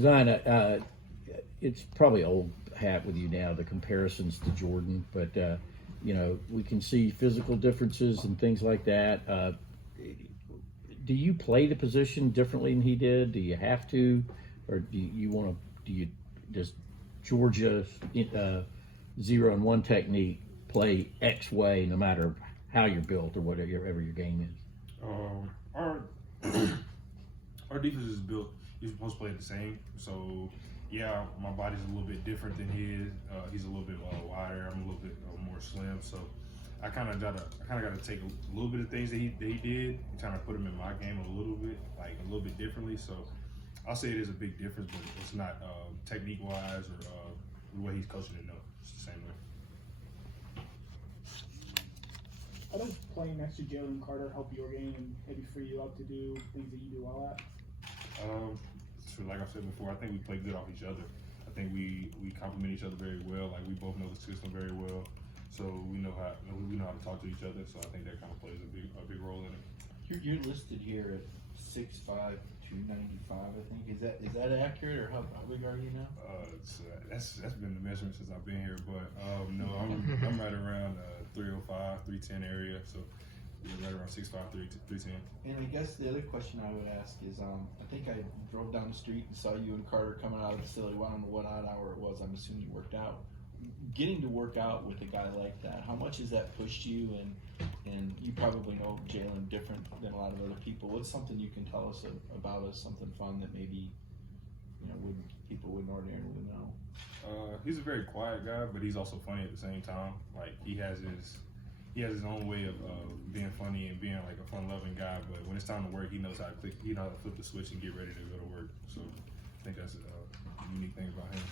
Zion, it's probably old hat with you now, the comparisons to Jordan, but we can see physical differences and things like that. Do you play the position differently than he did? Do you have to, or do you want to? Does Georgia 0-and-1 technique play X way no matter how you're built or whatever your game is? Our defense is built. You're supposed to play the same. So yeah, my body's a little bit different than his. He's a little bit wider. I'm a little bit more slim. So I kind of gotta take a little bit of things that he did and kind of put him in my game a little bit differently. So I'll say it is a big difference, but it's not technique wise or the way he's coaching it. No, it's the same way. How does playing next to Jaylen Carter help your game and maybe free you up to do things that you do well at? So like I said before, I think we play good off each other. I think we complement each other very well. Like we both know the system very well, so we know how to talk to each other. So I think that kind of plays a big role in it. You're listed here at 6'5", 295, I think. Is that accurate, or how big are you now? That's been the measurement since I've been here, but no, I'm right around 305, 310 area. So right around 6'5", 310. And I guess the other question I would ask is, I think I drove down the street and saw you and Carter coming out of the facility. Well, I don't know what odd hour it was. I'm assuming you worked out. Getting to work out with a guy like that, how much has that pushed you? And you probably know Jaylen different than a lot of other people. What's something you can tell us about us? Something fun that maybe people wouldn't ordinarily know. He's a very quiet guy, but he's also funny at the same time. Like he has his own way of being funny and being like a fun-loving guy. But when it's time to work, he knows how to flip the switch and get ready to go to work. So I think that's a unique thing about him.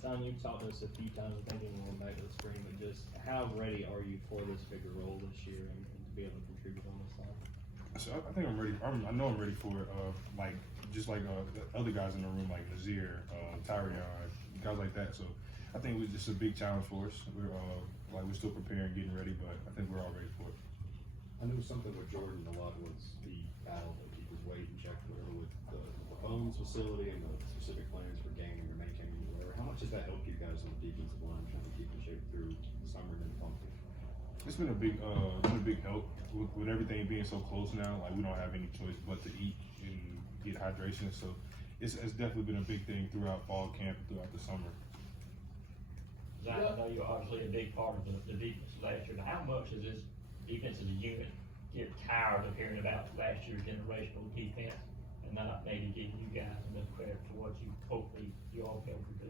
Son, you've talked to us a few times, I think, when we went back to the spring, but just how ready are you for this bigger role this year and to be able to contribute on this side? So I think I'm ready. I know I'm ready for it. Just like the other guys in the room, like Nazir, Tyrion, guys like that. So I think it was just a big challenge for us. We're still preparing, getting ready, but I think we're all ready for it. I knew something with Jordan a lot was the battle to keep his weight in check, whatever, with the phones facility and the specific plans for gaming or maintaining or whatever. How much has that helped you guys on the defensive line trying to keep in shape through the summer and then the competition? It's been a big help with everything being so close now. Like we don't have any choice but to eat and get hydration. So it's definitely been a big thing throughout fall camp and throughout the summer. Zion, I know you're obviously a big part of the defense last year. But how much does this defense as a unit get tired of hearing about last year's generational defense and not maybe giving you guys enough credit for what you hopefully you all be able to do?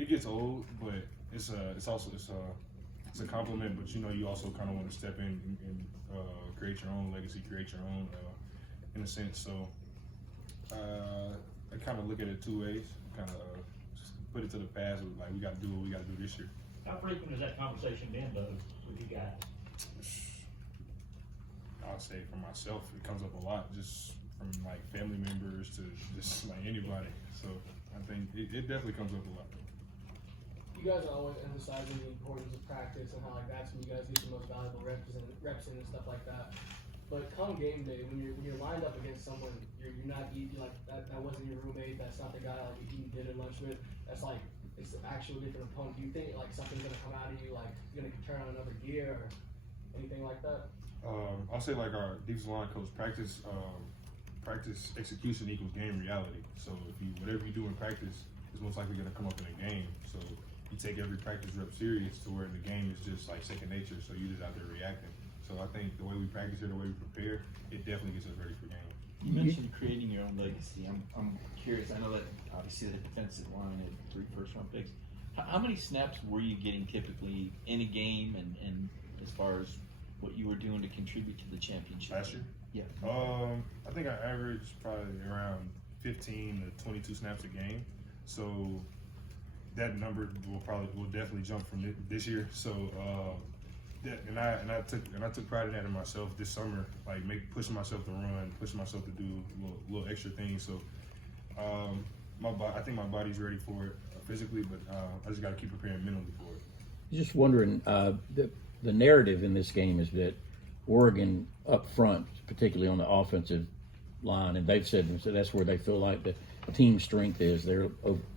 It gets old, but it's a compliment. But you also kind of want to step in and create your own legacy, create your own in a sense. So I kind of look at it two ways. Kind of put it to the past. Like we got to do what we got to do this year. How frequent has that conversation been, though, with you guys? I'll say for myself, it comes up a lot, just from like family members to just like anybody. So I think it definitely comes up a lot. You guys are always emphasizing the importance of practice and how like that's when you guys get the most valuable reps in and stuff like that. But come game day, when you're lined up against someone you're not eating like that wasn't your roommate, that's not the guy like you're eating dinner lunch with. That's like it's an actual different opponent. Do you think like something's gonna come out of you, like you're gonna turn on another gear or anything like that? I'll say like our defensive line coach, practice execution equals game reality. So whatever you do in practice is most likely gonna come up in a game. So you take every practice rep serious to where the game is just like second nature. So you're just out there reacting. So I think the way we practice here, the way we prepare, it definitely gets us ready for game. You mentioned creating your own legacy. I'm curious. I know that obviously the defensive line had 3 first-round picks. How many snaps were you getting typically in a game, and as far as what you were doing to contribute to the championship? Last year? Yeah. I think I averaged probably around 15 to 22 snaps a game. So that number will definitely jump from this year. So I took pride in that in myself this summer, like pushing myself to run, pushing myself to do little extra things. So I think my body's ready for it physically, but I just got to keep preparing mentally for it. Just wondering, the narrative in this game is that Oregon up front, particularly on the offensive line, and they've said that's where they feel like team strength is, their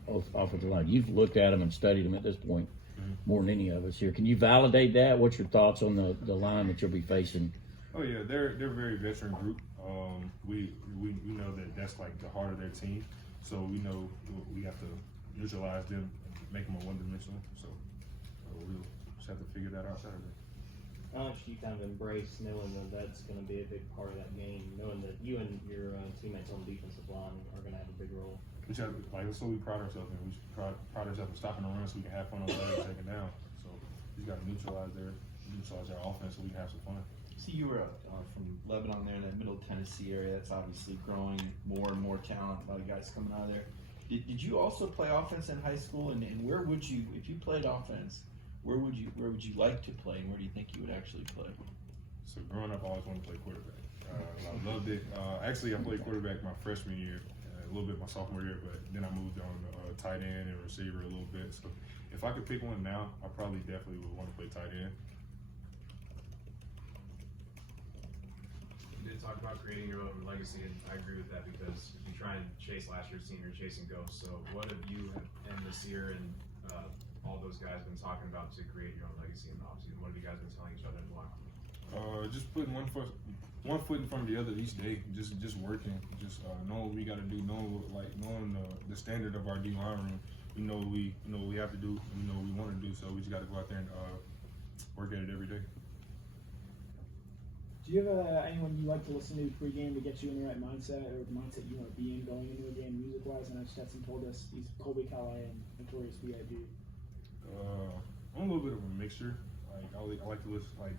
offensive line. You've looked at them and studied them at this point more than any of us here. Can you validate that? What's your thoughts on the line that you'll be facing? Oh yeah, they're a very veteran group. We know that that's like the heart of their team. So we know we have to neutralize them, and make them a one-dimensional. So we'll just have to figure that out Saturday. How much do you kind of embrace knowing that that's going to be a big part of that game, knowing that you and your teammates on the defensive line are going to have a big role? Which that's what we pride ourselves in. We pride ourselves in stopping the run so we can have fun on the leg and take it down. So we got to neutralize our offense so we can have some fun. See, you were from Lebanon there in that middle Tennessee area. That's obviously growing more and more talent. A lot of guys coming out of there. Did you also play offense in high school? And where would you, if you played offense, where would you like to play, and where do you think you would actually play? So growing up, I always wanted to play quarterback. I loved it. Actually, I played quarterback my freshman year, a little bit my sophomore year, but then I moved on to tight end and receiver a little bit. So if I could pick one now, I probably definitely would want to play tight end. You did talk about creating your own legacy, and I agree with that because you try and chase last year's senior, chasing ghosts. So what have you and this year and all those guys been talking about to create your own legacy in the offseason? What have you guys been telling each other in the locker room? Just putting one foot in front of the other each day. Just working. Just knowing what we got to do. Knowing the standard of our D line room. We know what we have to do. We know what we want to do. So we just got to go out there and work at it every day. Do you have anyone you like to listen to pregame to get you in the right mindset or the mindset you want to be in going into a game music-wise? I know Stetson told us he's Colby Calais and Notorious B.I.G. I'm a little bit of a mixture. Like I like to listen. Like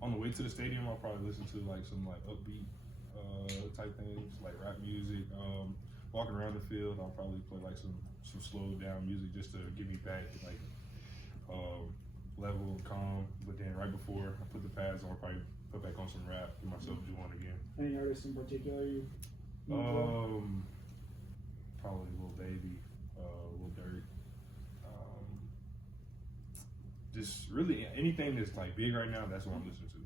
on the way to the stadium, I'll probably listen to like some like upbeat type things, like rap music. Walking around the field, I'll probably play like some slowed down music just to get me back like level and calm. But then right before I put the pads on, I'll probably put back on some rap, get myself do one again. Any artists in particular you Probably Lil Baby, Lil Durk. Just really anything that's like big right now, that's what I'm listening to.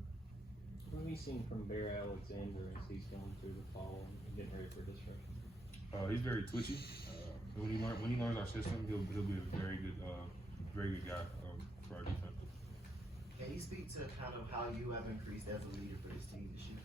What have you seen from Bear Alexander as he's going through the fall and getting ready for this freshman? He's very twitchy. When he learns our system, he'll be a very good guy for our defense. Can you speak to kind of how you have increased as a leader for this team this year?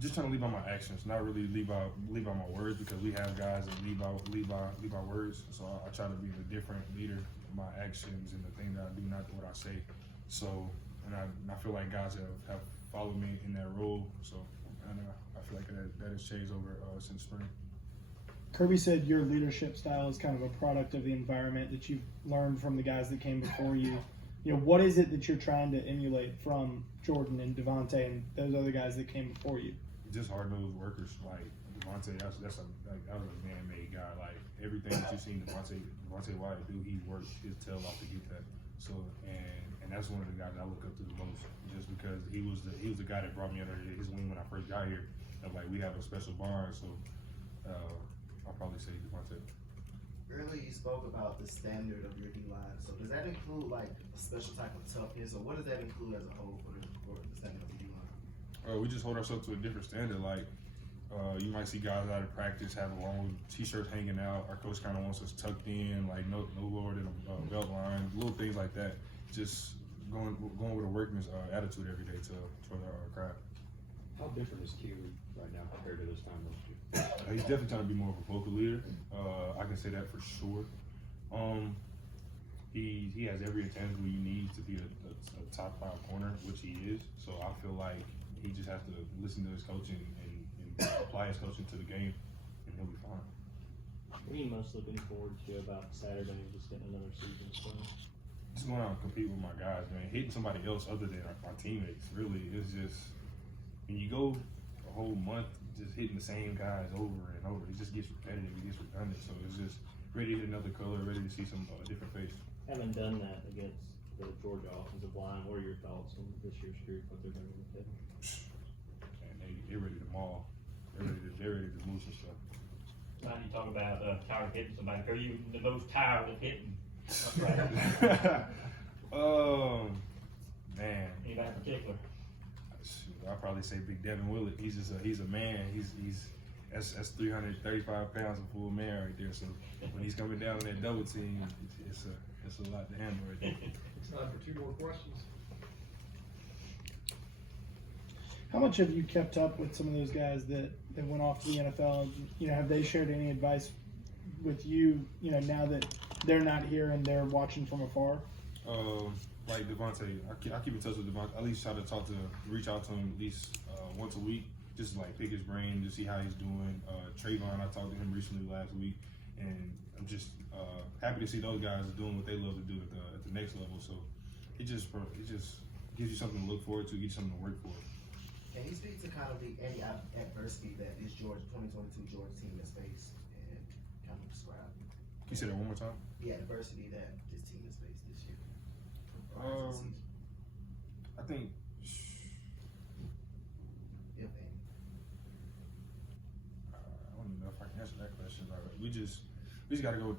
Just trying to lead by my actions, not really lead by my words, because we have guys that lead by words. So I try to be a different leader, my actions and the thing that I do, not what I say. So, and I feel like guys have followed me in that role. So, and I feel like that has changed over since spring. Kirby said your leadership style is kind of a product of the environment that you've learned from the guys that came before you. You know, what is it that you're trying to emulate from Jordan and Devontae and those other guys that came before you? Just hard-nosed workers. Like Devontae, that was a man-made guy. Like everything that you've seen Devontae Wyatt do, he worked his tail off to get that. So and that's one of the guys I look up to the most, just because he was the guy that brought me under his wing when I first got here. And like we have a special bond, so I'll probably say Devontae. Earlier you spoke about the standard of your D-line. So does that include like a special type of toughness, or what does that include as a whole for the standard of the D-line? We just hold ourselves to a different standard. Like you might see guys out of practice have long t-shirts hanging out. Our coach kind of wants us tucked in, like no lower than a belt line, little things like that. Just going with a workman's attitude every day toward our craft. How different is Q right now compared to this time last year? He's definitely trying to be more of a vocal leader. I can say that for sure. He has every intangible you need to be a top 5 corner, which he is. So I feel like he just has to listen to his coaching and apply his coaching to the game, and he'll be fine. What are you most looking forward to about Saturday, just getting another season started? Just going out and compete with my guys, man. Hitting somebody else other than our teammates, really, is just, when you go a whole month just hitting the same guys over and over, it just gets repetitive, it gets redundant. So it's just ready to hit another color, ready to see some different face. Having done that against the Georgia offensive line, what are your thoughts on this year's group, what they're going to do? And they're ready to maul. They're ready to move some stuff. Now you talk about tired of hitting somebody. Are you the most tired of hitting? Man. Anybody in particular? I'll probably say Big Devin Willett. He's a man. He's that's 335 pounds of full man right there. So when he's coming down in that double team, it's a lot to handle right there. It's time for 2 more questions. How much have you kept up with some of those guys that went off to the NFL? You know, have they shared any advice with you, you know, now that they're not here and they're watching from afar? Like Devontae, I keep in touch with Devontae. At least try to reach out to him at least once a week, just to, like, pick his brain to see how he's doing. Trayvon, I talked to him recently last week, and I'm just happy to see those guys doing what they love to do at the next level. So it just gives you something to look forward to, gives you something to work for. Can you speak to kind of any adversity that this 2022 Georgia team has faced and kind of describe it? Can you say that one more time? The adversity that this team has faced this year. I think If any. I don't even know if I can answer that question. We just gotta go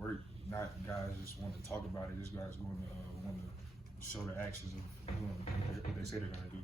work. Not guys just want to talk about it. Just guys want to show the actions of doing what they say they're gonna do.